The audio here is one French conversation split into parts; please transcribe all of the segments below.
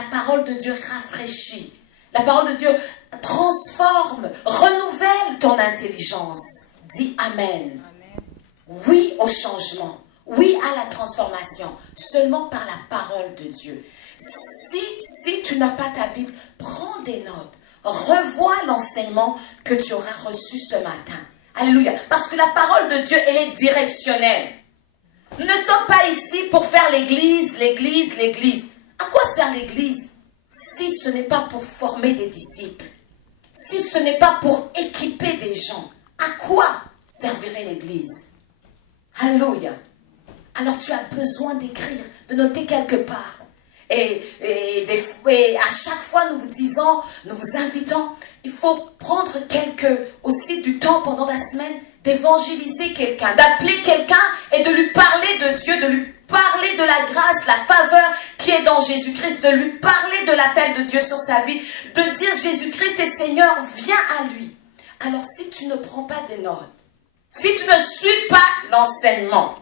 la parole de Dieu rafraîchit. La parole de Dieu transforme, renouvelle ton intelligence. Dis Amen. Amen. Oui au changement. Oui à la transformation. Seulement par la parole de Dieu. Si tu n'as pas ta Bible, prends des notes. Revois l'enseignement que tu auras reçu ce matin. Alléluia. Parce que la parole de Dieu, elle est directionnelle. Nous ne sommes pas ici pour faire l'église, l'église, l'église. À quoi sert l'église si ce n'est pas pour former des disciples? Si ce n'est pas pour équiper des gens, à quoi servirait l'église? Alléluia. Alors tu as besoin d'écrire, de noter quelque part. Et à chaque fois nous vous disons, nous vous invitons, il faut prendre aussi du temps pendant la semaine d'évangéliser quelqu'un, d'appeler quelqu'un et de lui parler de Dieu, de lui parler de la grâce, la faveur qui est dans Jésus-Christ, de lui parler de l'appel de Dieu sur sa vie, de dire Jésus-Christ est Seigneur, viens à lui. Alors si tu ne prends pas des notes, si tu ne suis pas l'enseignement,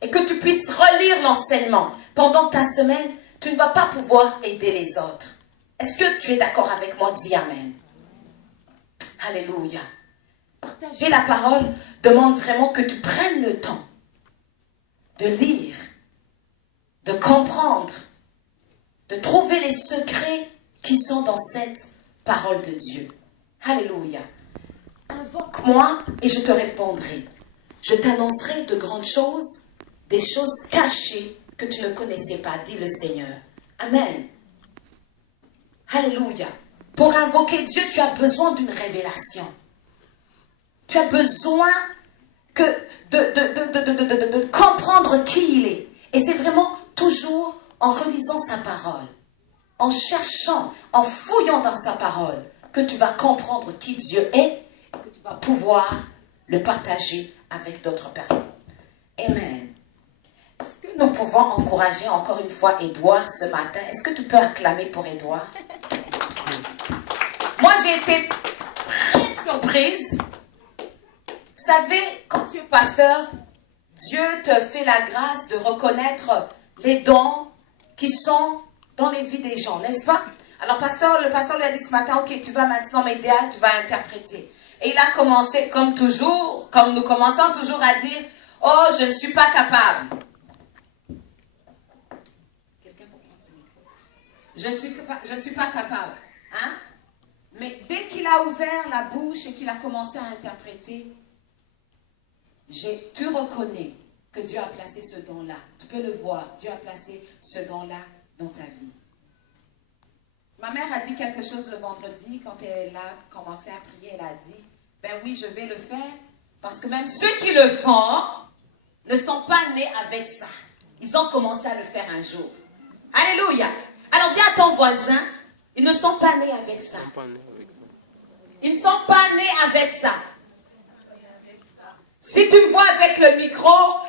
et que tu puisses relire l'enseignement pendant ta semaine, tu ne vas pas pouvoir aider les autres. Est-ce que tu es d'accord avec moi? Dis Amen. Alléluia. Partager la parole demande vraiment que tu prennes le temps de lire, de comprendre, de trouver les secrets qui sont dans cette parole de Dieu. Alléluia. Invoque-moi et je te répondrai. Je t'annoncerai de grandes choses, des choses cachées que tu ne connaissais pas, dit le Seigneur. Amen. Alléluia. Pour invoquer Dieu, tu as besoin d'une révélation. Tu as besoin de comprendre qui il est. Et c'est vraiment toujours en relisant sa parole, en cherchant, en fouillant dans sa parole, que tu vas comprendre qui Dieu est et que tu vas pouvoir le partager avec d'autres personnes. Amen. Est-ce que nous pouvons encourager encore une fois Édouard ce matin? Est-ce que tu peux acclamer pour Édouard? Moi, j'ai été très surprise. Vous savez, quand tu es pasteur, Dieu te fait la grâce de reconnaître les dons qui sont dans les vies des gens, n'est-ce pas? Alors, le pasteur lui a dit ce matin, ok, tu vas maintenant m'aider, tu vas interpréter. Et il a commencé, comme toujours, comme nous commençons toujours à dire, oh, je ne suis pas capable. Quelqu'un pour prendre ce micro? Je ne suis pas capable. Hein? Mais dès qu'il a ouvert la bouche et qu'il a commencé à interpréter, tu reconnais que Dieu a placé ce don-là. Tu peux le voir. Dieu a placé ce don-là dans ta vie. Ma mère a dit quelque chose le vendredi quand elle a commencé à prier. Elle a dit, ben oui, je vais le faire parce que même ceux qui le font ne sont pas nés avec ça. Ils ont commencé à le faire un jour. Alléluia. Alors dis à ton voisin, ils ne sont pas nés avec ça. Ils ne sont pas nés avec ça. Si tu me vois avec le micro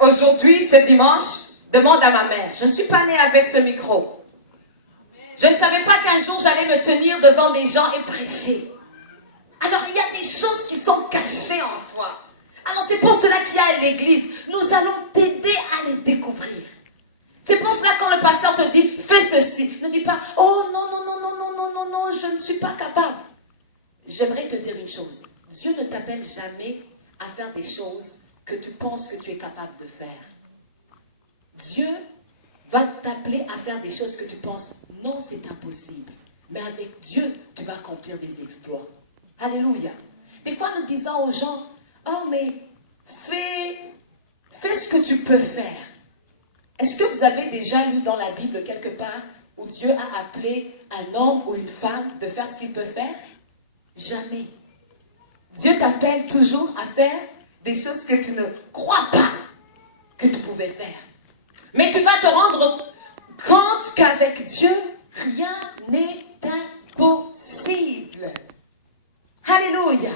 aujourd'hui, ce dimanche, demande à ma mère. Je ne suis pas née avec ce micro. Je ne savais pas qu'un jour j'allais me tenir devant des gens et prêcher. Alors il y a des choses qui sont cachées en toi. Alors c'est pour cela qu'il y a l'église. Nous allons t'aider à les découvrir. C'est pour cela quand le pasteur te dit, fais ceci. Ne dis pas, oh non, non, non, non, non, non, non, non, je ne suis pas capable. J'aimerais te dire une chose. Dieu ne t'appelle jamais à faire des choses que tu penses que tu es capable de faire. Dieu va t'appeler à faire des choses que tu penses, non, c'est impossible. Mais avec Dieu, tu vas accomplir des exploits. Alléluia. Des fois, nous disons aux gens, oh, mais fais ce que tu peux faire. Est-ce que vous avez déjà lu dans la Bible quelque part où Dieu a appelé un homme ou une femme de faire ce qu'il peut faire? Jamais. Dieu t'appelle toujours à faire des choses que tu ne crois pas que tu pouvais faire. Mais tu vas te rendre compte qu'avec Dieu, rien n'est impossible. Alléluia.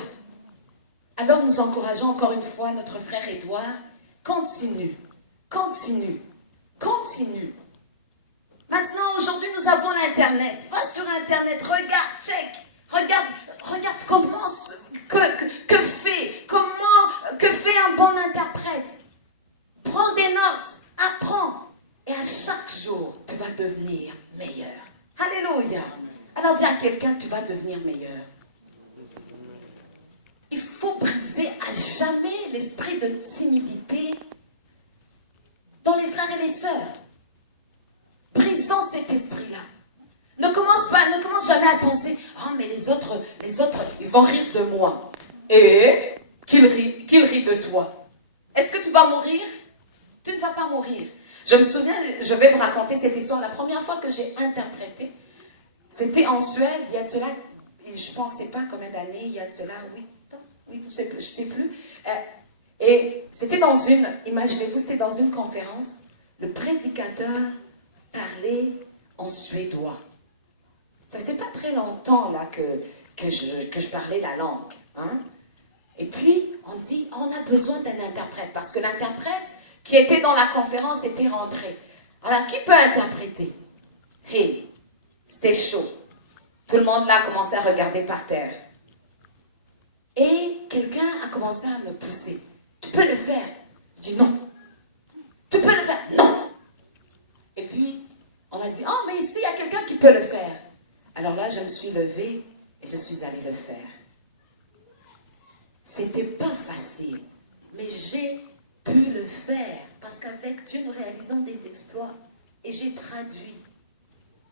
Alors nous encourageons encore une fois notre frère Édouard. Continue, continue, continue. Maintenant, aujourd'hui, nous avons l'Internet. Va sur Internet, regarde, check. Regarde comment que fait un bon interprète. Prends des notes, apprends. Et à chaque jour, tu vas devenir meilleur. Alléluia. Alors dis à quelqu'un, tu vas devenir meilleur. Il faut briser à jamais l'esprit de timidité dans les frères et les sœurs. Brisons cet esprit-là. Ne commence jamais à penser, oh mais les autres, ils vont rire de moi. Et qu'ils rient de toi. Est-ce que tu vas mourir? Tu ne vas pas mourir. Je me souviens, je vais vous raconter cette histoire. La première fois que j'ai interprété, c'était en Suède, il y a de cela, je ne pensais pas combien d'années, il y a de cela 8 ans, je ne sais plus. Et c'était imaginez-vous, c'était dans une conférence, le prédicateur parlait en suédois. Ça faisait pas très longtemps là que je parlais la langue. Hein? Et puis, on dit, on a besoin d'un interprète, parce que l'interprète qui était dans la conférence était rentré. Alors, qui peut interpréter? Hey, c'était chaud. Tout le monde là a commencé à regarder par terre. Et quelqu'un a commencé à me pousser. Tu peux le faire. Je dis non. Tu peux le faire. Non. Et puis, on a dit, oh, mais ici, il y a quelqu'un qui peut le faire. Alors là, je me suis levée et je suis allée le faire. C'était pas facile, mais j'ai pu le faire parce qu'avec Dieu, nous réalisons des exploits. Et j'ai traduit.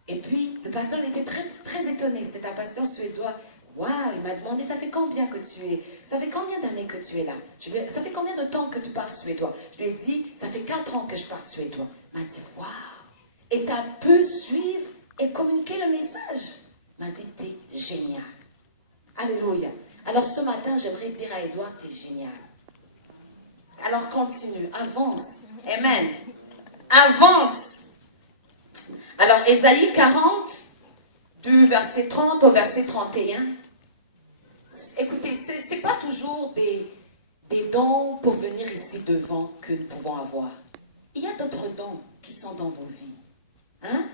Et puis, le pasteur était très, très étonné. C'était un pasteur suédois. Waouh, il m'a demandé, ça fait combien d'années que tu es là? Ça fait combien de temps que tu parles suédois? Je lui ai dit, ça fait 4 ans que je parle suédois. Il m'a dit, waouh. Et tu as pu suivre et communiquer le message. Il m'a dit, t'es génial. Alléluia. Alors ce matin, j'aimerais dire à Édouard, t'es génial. Alors continue, avance. Amen. Avance. Alors Ésaïe 40, du verset 30 au verset 31. Écoutez, ce n'est pas toujours des dons pour venir ici devant que nous pouvons avoir. Il y a d'autres dons qui sont dans vos vies. Hein?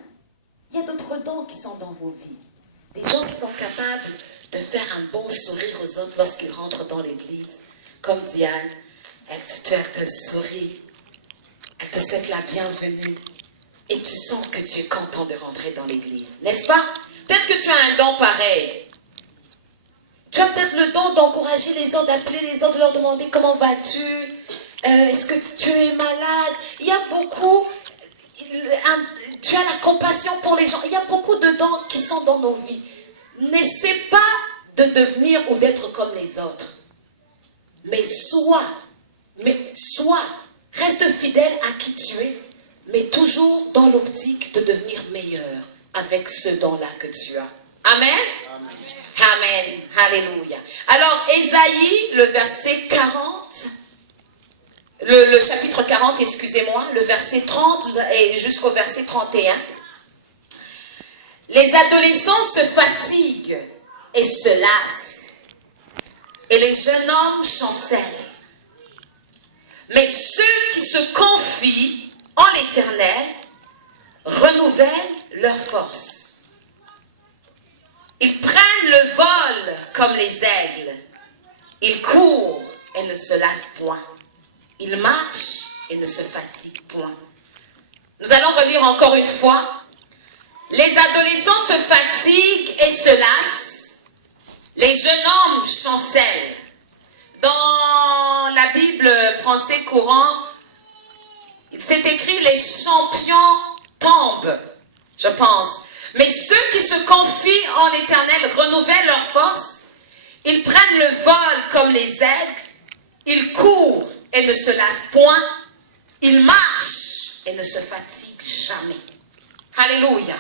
Il y a d'autres dons qui sont dans vos vies. Des gens qui sont capables de faire un bon sourire aux autres lorsqu'ils rentrent dans l'église. Comme Diane, elle te sourit, elle te souhaite la bienvenue. Et tu sens que tu es content de rentrer dans l'église. N'est-ce pas? Peut-être que tu as un don pareil. Tu as peut-être le don d'encourager les autres, d'appeler les autres, de leur demander comment vas-tu? Est-ce que tu es malade? Il y a beaucoup... tu as la compassion pour les gens. Il y a beaucoup de dons qui sont dans nos vies. N'essaie pas de devenir ou d'être comme les autres. Mais reste fidèle à qui tu es, mais toujours dans l'optique de devenir meilleur avec ce don-là que tu as. Amen? Amen. Amen. Alléluia. Alors, Ésaïe, le verset 40, le chapitre 40, excusez-moi, le verset 30 et jusqu'au verset 31. Les adolescents se fatiguent et se lassent, et les jeunes hommes chancellent. Mais ceux qui se confient en l'Éternel renouvellent leur force. Ils prennent le vol comme les aigles. Ils courent et ne se lassent point. Ils marchent et ne se fatiguent point. Nous allons relire encore une fois. Les adolescents se fatiguent et se lassent. Les jeunes hommes chancellent. Dans la Bible français courant, c'est écrit les champions tombent, je pense. Mais ceux qui se confient en l'Éternel renouvellent leur force. Ils prennent le vol comme les aigles. Ils courent et ne se lassent point. Ils marchent et ne se fatiguent jamais. Alléluia.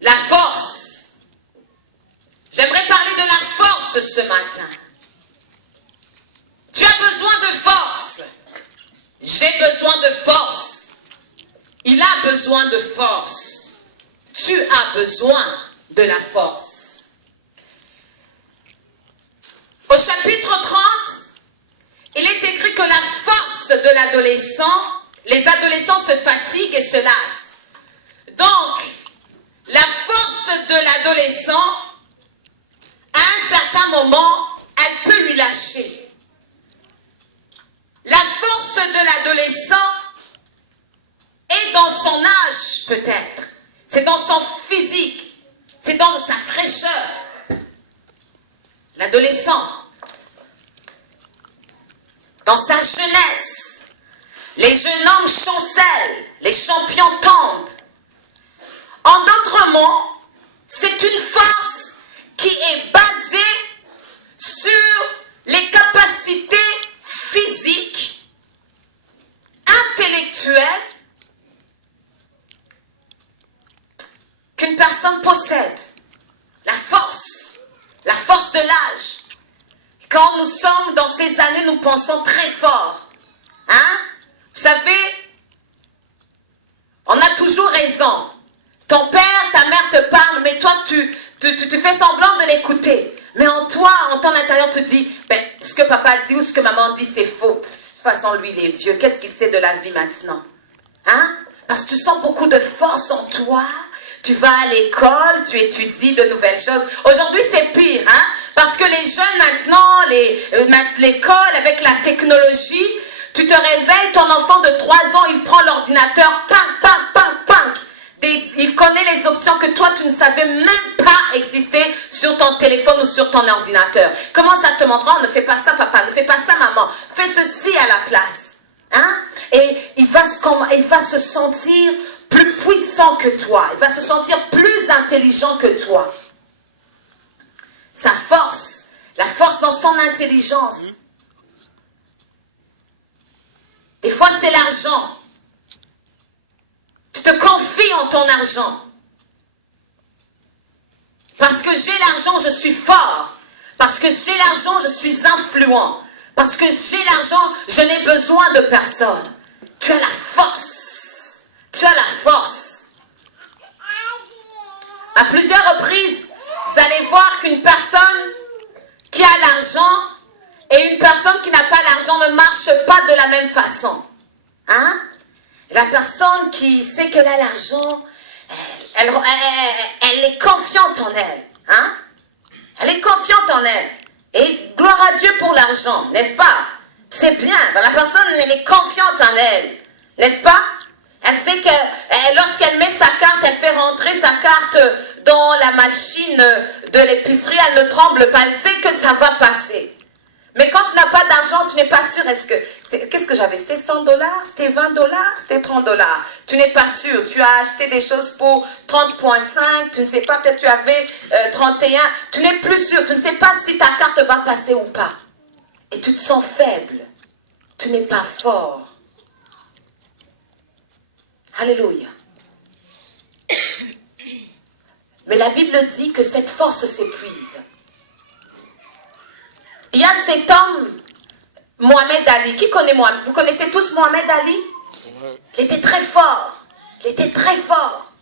La force. J'aimerais parler de la force ce matin. Tu as besoin de force. J'ai besoin de force. Il a besoin de force. Tu as besoin de la force. Au chapitre 30, il est écrit que la force de l'adolescent, les adolescents se fatiguent et se lassent. Donc, la force de l'adolescent, à un certain moment, elle peut lui lâcher. La force de l'adolescent, son âge peut-être. C'est dans son physique. C'est dans sa fraîcheur. L'adolescent. Dans sa jeunesse. Les jeunes hommes chancellent. Les champions tombent. En d'autres mots, c'est une force qui est basée sur les capacités physiques, intellectuelles qu'une personne possède. La force de l'âge. Quand nous sommes dans ces années, nous pensons très fort. Hein? Vous savez, on a toujours raison. Ton père, ta mère te parle, mais toi, tu fais semblant de l'écouter. Mais en toi, en ton intérieur, tu te dis, ben, ce que papa dit ou ce que maman dit, c'est faux. De toute façon, lui, il est vieux. Qu'est-ce qu'il sait de la vie maintenant? Hein? Parce que tu sens beaucoup de force en toi. Tu vas à l'école, tu étudies de nouvelles choses. Aujourd'hui, c'est pire, hein? Parce que les jeunes maintenant, l'école, avec la technologie, tu te réveilles, ton enfant de 3 ans, il prend l'ordinateur, il connaît les options que toi, tu ne savais même pas exister sur ton téléphone ou sur ton ordinateur. Comment ça te montre? Oh, ne fais pas ça, papa, ne fais pas ça, maman. Fais ceci à la place. Hein? Et il va se sentir plus puissant que toi. Il va se sentir plus intelligent que toi. Sa force, la force dans son intelligence. Des fois, c'est l'argent. Tu te confies en ton argent. Parce que j'ai l'argent, je suis fort. Parce que j'ai l'argent, je suis influent. Parce que j'ai l'argent, je n'ai besoin de personne. Tu as la force. Tu as la force. À plusieurs reprises, vous allez voir qu'une personne qui a l'argent et une personne qui n'a pas l'argent ne marchent pas de la même façon. Hein? La personne qui sait qu'elle a l'argent, elle est confiante en elle. Hein? Elle est confiante en elle. Et gloire à Dieu pour l'argent, n'est-ce pas? C'est bien. La personne, elle est confiante en elle. N'est-ce pas? Elle sait que lorsqu'elle met sa carte, elle fait rentrer sa carte dans la machine de l'épicerie, elle ne tremble pas. Elle sait que ça va passer. Mais quand tu n'as pas d'argent, tu n'es pas sûr. Qu'est-ce que j'avais? C'était 100 $? C'était 20 $? C'était 30 $? Tu n'es pas sûr. Tu as acheté des choses pour 30,5. Tu ne sais pas, peut-être tu avais 31. Tu n'es plus sûr. Tu ne sais pas si ta carte va passer ou pas. Et tu te sens faible. Tu n'es pas fort. Alléluia. Mais la Bible dit que cette force s'épuise. Il y a cet homme, Mohamed Ali. Qui connaît Mohamed? Vous connaissez tous Mohamed Ali? Il était très fort. Il était très fort.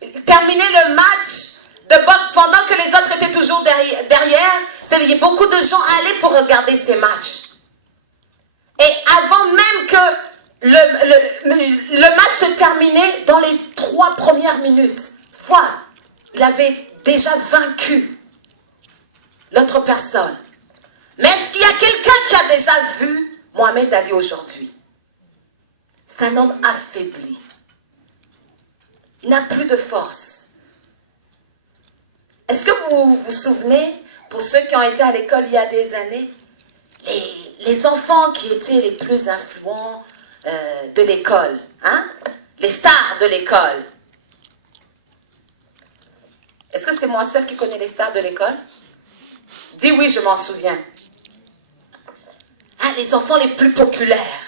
Il terminait le match de boxe pendant que les autres étaient toujours derrière. Il y a beaucoup de gens allaient pour regarder ces matchs. Et avant même que le match se terminait, dans les 3 premières minutes, voilà, il avait déjà vaincu l'autre personne. Mais est-ce qu'il y a quelqu'un qui a déjà vu Mohamed Ali aujourd'hui? C'est un homme affaibli. Il n'a plus de force. Est-ce que vous vous souvenez, pour ceux qui ont été à l'école il y a des années, les enfants qui étaient les plus influents de l'école, hein? Les stars de l'école. Est-ce que c'est moi seul qui connais les stars de l'école? Dis oui, je m'en souviens. Ah, les enfants les plus populaires.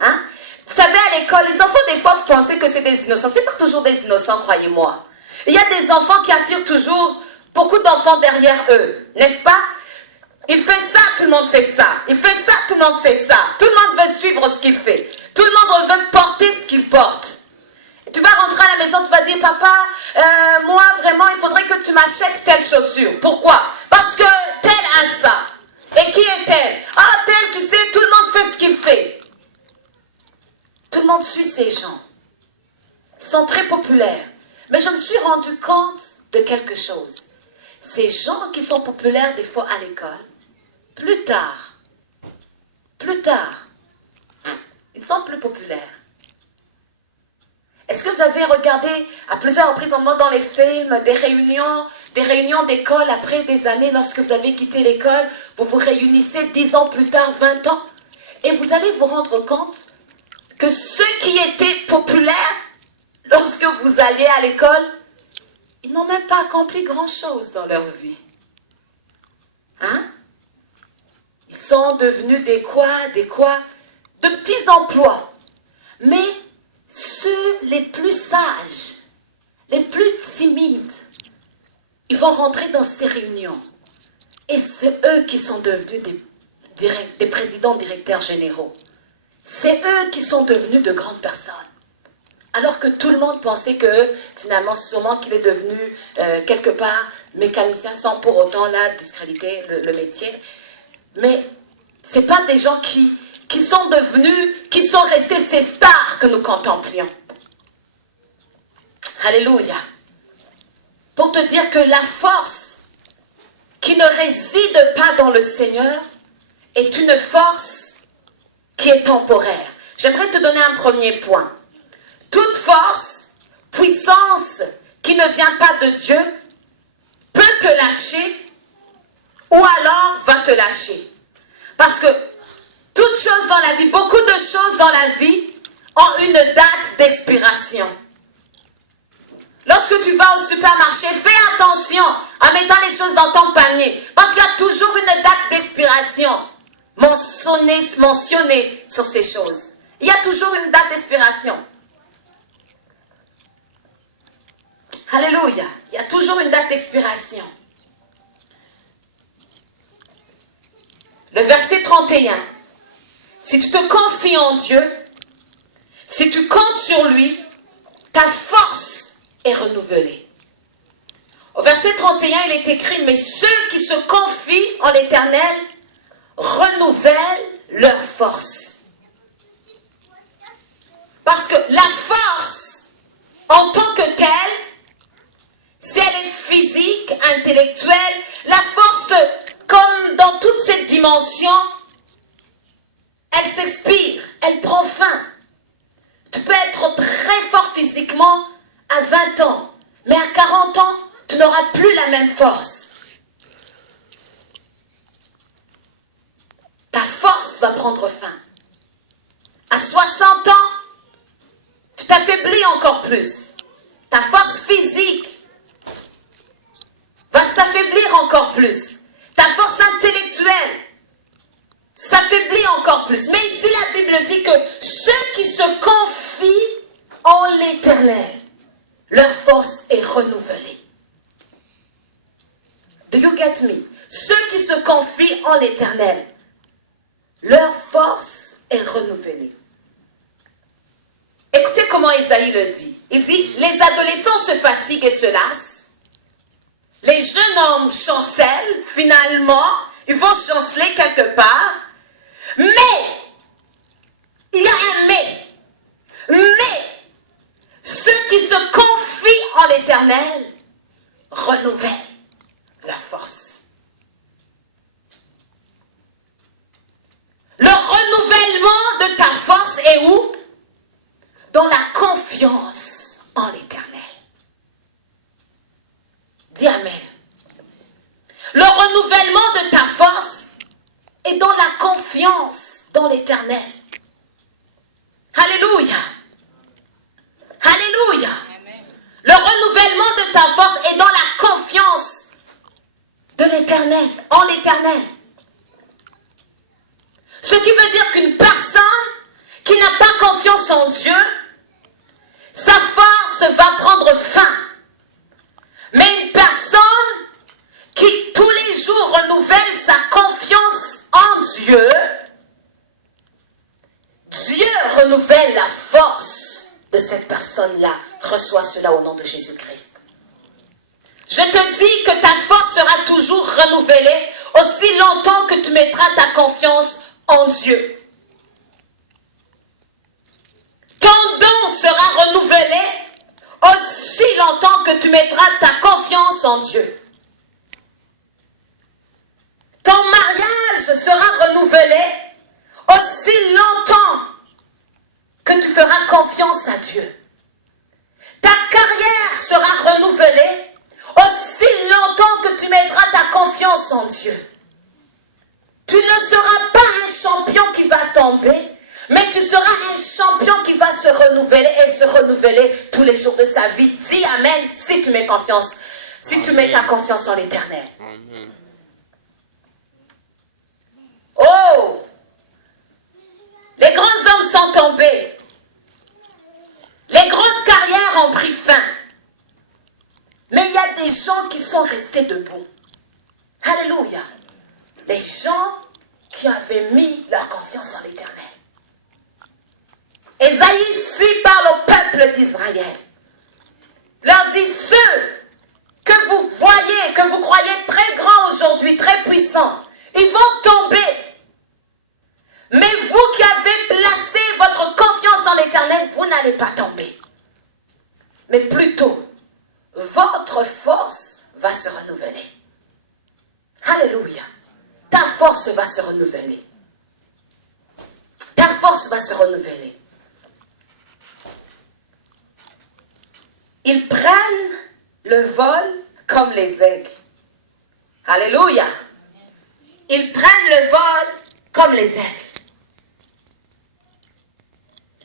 Hein? Vous savez, à l'école, les enfants, des fois, vous pensez que c'est des innocents. Ce n'est pas toujours des innocents, croyez-moi. Il y a des enfants qui attirent toujours beaucoup d'enfants derrière eux. N'est-ce pas? Il fait ça, tout le monde fait ça. Il fait ça, tout le monde fait ça. Tout le monde veut suivre ce qu'il fait. Tout le monde veut porter ce qu'il porte. Tu vas rentrer à la maison, tu vas dire, papa, moi, vraiment, il faudrait que tu m'achètes telle chaussure. Pourquoi? Parce que telle a ça. Et qui est-elle? Ah, telle, tu sais, tout le monde fait ce qu'il fait. Tout le monde suit ces gens. Ils sont très populaires. Mais je me suis rendu compte de quelque chose. Ces gens qui sont populaires des fois à l'école, plus tard, ils sont plus populaires. Est-ce que vous avez regardé à plusieurs reprises dans les films, des réunions d'école après des années, lorsque vous avez quitté l'école, vous vous réunissez 10 ans plus tard, 20 ans, et vous allez vous rendre compte que ceux qui étaient populaires lorsque vous alliez à l'école, ils n'ont même pas accompli grand-chose dans leur vie. Hein? Ils sont devenus des quoi? De petits emplois. Mais ceux les plus sages, les plus timides, ils vont rentrer dans ces réunions. Et c'est eux qui sont devenus des présidents, directeurs généraux. C'est eux qui sont devenus de grandes personnes. Alors que tout le monde pensait que, finalement, sûrement qu'il est devenu, quelque part, mécanicien, sans pour autant, là, discréditer le métier. Mais ce n'est pas des gens qui sont devenus, qui sont restés ces stars que nous contemplions. Alléluia. Pour te dire que la force qui ne réside pas dans le Seigneur est une force qui est temporaire. J'aimerais te donner un premier point. Toute force, puissance qui ne vient pas de Dieu peut te lâcher ou alors va te lâcher. Parce que toutes choses dans la vie, beaucoup de choses dans la vie ont une date d'expiration. Lorsque tu vas au supermarché, fais attention en mettant les choses dans ton panier. Parce qu'il y a toujours une date d'expiration mentionnée sur ces choses. Il y a toujours une date d'expiration. Alléluia. Il y a toujours une date d'expiration. Le verset 31. Si tu te confies en Dieu, si tu comptes sur lui, ta force est renouvelée. Au verset 31, il est écrit, mais ceux qui se confient en l'Éternel renouvellent leur force. Parce que la force, en tant que telle, si elle est physique, intellectuelle, la force, comme dans toutes ces dimensions, elle s'expire, elle prend fin. Tu peux être très fort physiquement à 20 ans, mais à 40 ans, tu n'auras plus la même force. Ta force va prendre fin. À 60 ans, tu t'affaiblis encore plus. Ta force physique va s'affaiblir encore plus. Ta force intellectuelle s'affaiblit encore plus. Mais ici, la Bible dit que ceux qui se confient en l'Éternel, leur force est renouvelée. Do you get me? Ceux qui se confient en l'Éternel, leur force est renouvelée. Écoutez comment Isaïe le dit. Il dit, les adolescents se fatiguent et se lassent. Les jeunes hommes chancellent, finalement, ils vont chanceler quelque part. Mais, il y a un mais, ceux qui se confient en l'Éternel renouvellent leur force. Le renouvellement de ta force est où? Dans la confiance en l'Éternel. Dis Amen. Le renouvellement de ta force est dans la confiance dans l'Éternel. Alléluia. Alléluia. Amen. Le renouvellement de ta force est dans la confiance de l'Éternel, en l'Éternel. Ce qui veut dire qu'une personne qui n'a pas confiance en Dieu, sa force va prendre fin. Mais une personne qui tous les jours renouvelle sa confiance en Dieu, Dieu renouvelle la force de cette personne-là. Reçois cela au nom de Jésus-Christ. Je te dis que ta force sera toujours renouvelée aussi longtemps que tu mettras ta confiance en Dieu. Ton don sera renouvelé aussi longtemps que tu mettras ta confiance en Dieu. Ton mariage sera renouvelé aussi longtemps que tu feras confiance à Dieu. Ta carrière sera renouvelée aussi longtemps que tu mettras ta confiance en Dieu. Tu ne seras pas un champion qui va tomber, mais tu seras un champion qui va se renouveler et se renouveler tous les jours de sa vie. Dis Amen si tu mets confiance, si tu mets ta confiance en l'Éternel. Oh! Les grands hommes sont tombés. Les grandes carrières ont pris fin. Mais il y a des gens qui sont restés debout. Alléluia. Les gens qui avaient mis leur confiance en l'Éternel. Ésaïe ici parle au peuple d'Israël. Leur dit, ceux que vous voyez, que vous croyez très grands aujourd'hui, très puissants, ils vont tomber. Mais vous qui avez placé votre confiance en l'Éternel, vous n'allez pas tomber. Mais plutôt, votre force va se renouveler. Alléluia. Ta force va se renouveler. Ta force va se renouveler. Ils prennent le vol comme les aigles. Alléluia. Ils prennent le vol comme les aigles.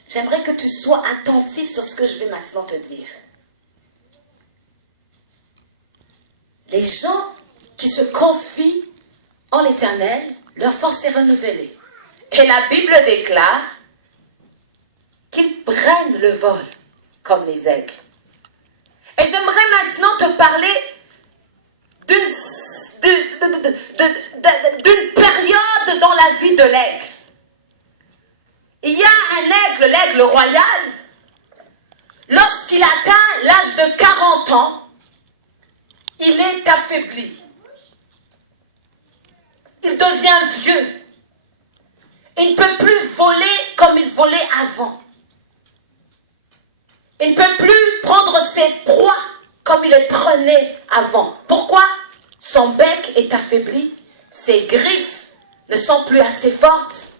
J'aimerais que tu sois attentif sur ce que je vais maintenant te dire. Les gens qui se confient en l'Éternel, leur force est renouvelée. Et la Bible déclare qu'ils prennent le vol comme les aigles. Et j'aimerais maintenant te parler d'une période dans la vie de l'aigle. Il y a un aigle, l'aigle royal, lorsqu'il atteint l'âge de 40 ans, il est affaibli. Il devient vieux. Il ne peut plus voler comme il volait avant. Il ne peut plus prendre ses proies comme il les prenait avant. Pourquoi? Son bec est affaibli. Ses griffes ne sont plus assez fortes.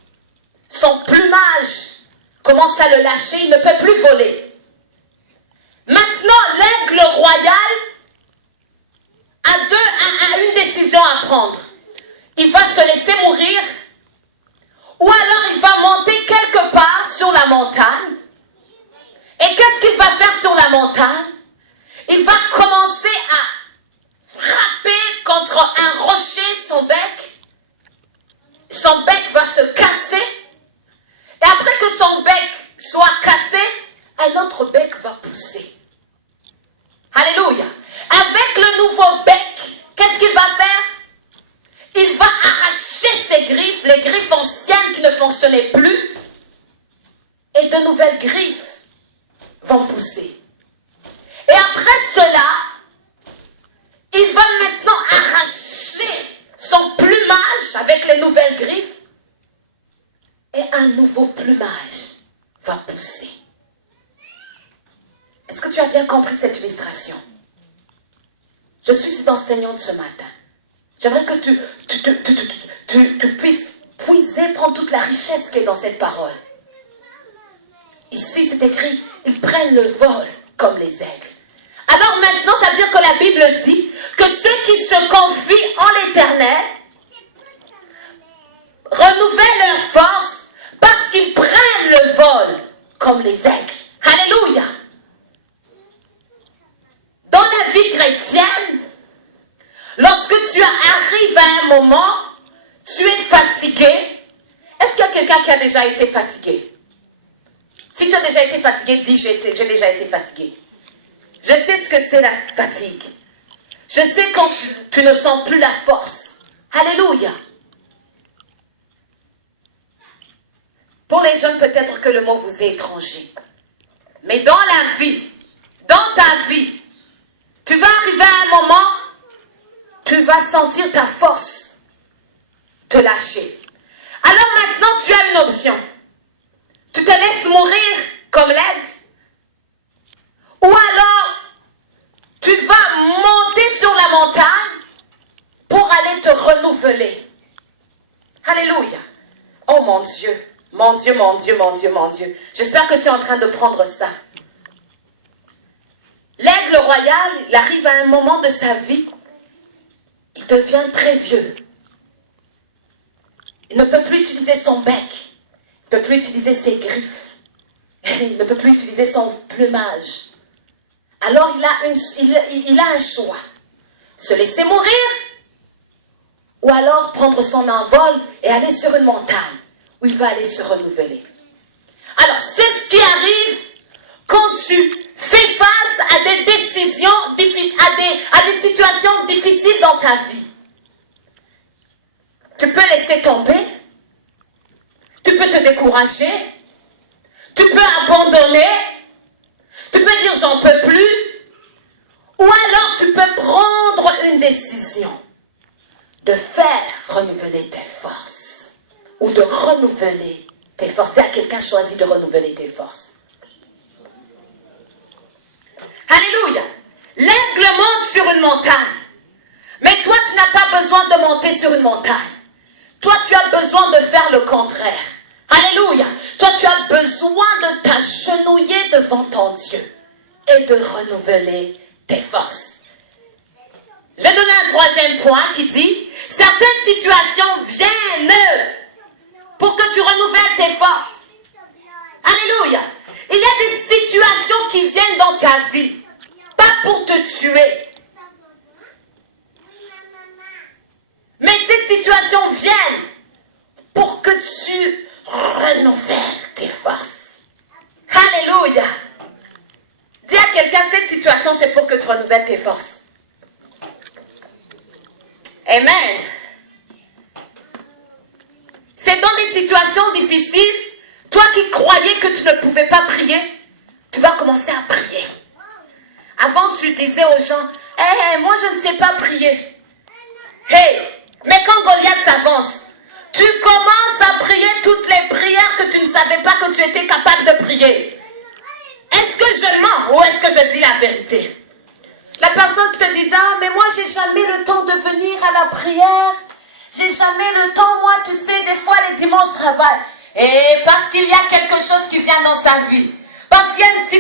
Son plumage commence à le lâcher. Il ne peut plus voler. Maintenant, l'aigle royal a une décision à prendre. Il va se laisser mourir, ou alors il va monter quelque part sur la montagne. Et qu'est-ce qu'il va faire sur la montagne? Il va commencer à frapper contre un rocher son bec. Son bec va se casser. Et après que son bec soit cassé, un autre bec va pousser. Alléluia. Avec le nouveau bec, qu'est-ce qu'il va faire? Il va arracher ses griffes, les griffes anciennes qui ne fonctionnaient plus. Et de nouvelles griffes vont pousser. Et après cela, il va maintenant arracher son plumage avec les nouvelles griffes. Et un nouveau plumage va pousser. Est-ce que tu as bien compris cette illustration? Je suis cette enseignante ce matin. J'aimerais que tu puisses puiser, prendre toute la richesse qui est dans cette parole. Ici, c'est écrit, ils prennent le vol comme les aigles. Alors maintenant, ça veut dire que la Bible dit que ceux qui se confient en l'Éternel renouvellent leur force parce qu'ils prennent le vol comme les aigles. Alléluia. Dans la vie chrétienne, lorsque tu arrives à un moment, tu es fatigué. Est-ce qu'il y a quelqu'un qui a déjà été fatigué? Si tu as déjà été fatigué, dis j'ai déjà été fatigué. Je sais ce que c'est la fatigue. Je sais quand tu ne sens plus la force. Alléluia. Pour les jeunes, peut-être que le mot vous est étranger. Mais dans la vie, dans ta vie, tu vas arriver à un moment, tu vas sentir ta force te lâcher. Alors maintenant, tu as une option. Tu te laisses mourir comme l'aigle. Ou alors, tu vas monter sur la montagne pour aller te renouveler. Alléluia. Oh mon Dieu, mon Dieu, mon Dieu, mon Dieu, mon Dieu. J'espère que tu es en train de prendre ça. L'aigle royal, il arrive à un moment de sa vie, il devient très vieux. Il ne peut plus utiliser son bec, il ne peut plus utiliser ses griffes, il ne peut plus utiliser son plumage. Alors il a un choix, se laisser mourir ou alors prendre son envol et aller sur une montagne où il va aller se renouveler. Alors c'est ce qui arrive quand tu fais face à des décisions, à des situations difficiles dans ta vie. Tu peux laisser tomber, tu peux te décourager, tu peux abandonner, tu peux dire j'en peux plus, ou alors tu peux prendre une décision de faire renouveler tes forces ou de renouveler tes forces. Dis à quelqu'un, choisis de renouveler tes forces. Alléluia. L'aigle monte sur une montagne. Mais toi, tu n'as pas besoin de monter sur une montagne. Toi, tu as besoin de faire le contraire. Alléluia. Toi, tu as besoin de t'agenouiller devant ton Dieu et de renouveler tes forces. Je vais donner un troisième point qui dit, certaines situations viennent pour que tu renouvelles tes forces. Alléluia. Il y a des situations qui viennent dans ta vie, pas pour te tuer. Mais ces situations viennent pour que tu renouvelles tes forces. Alléluia. Dis à quelqu'un, cette situation, c'est pour que tu renouvelles tes forces. Amen. C'est dans des situations difficiles, toi qui croyais que tu ne pouvais pas prier, tu vas commencer à prier. Avant, tu disais aux gens, hey, moi je ne sais pas prier. Hey, mais quand Goliath s'avance, tu commences à prier toutes les prières que tu ne savais pas que tu étais capable de prier. Est-ce que je mens ou est-ce que je dis la vérité? La personne te disait, ah, mais moi j'ai jamais le temps de venir à la prière. J'ai jamais le temps, moi tu sais, des fois les dimanches je travaille. Et parce qu'il y a quelque chose qui vient dans sa vie. Parce qu'il y a une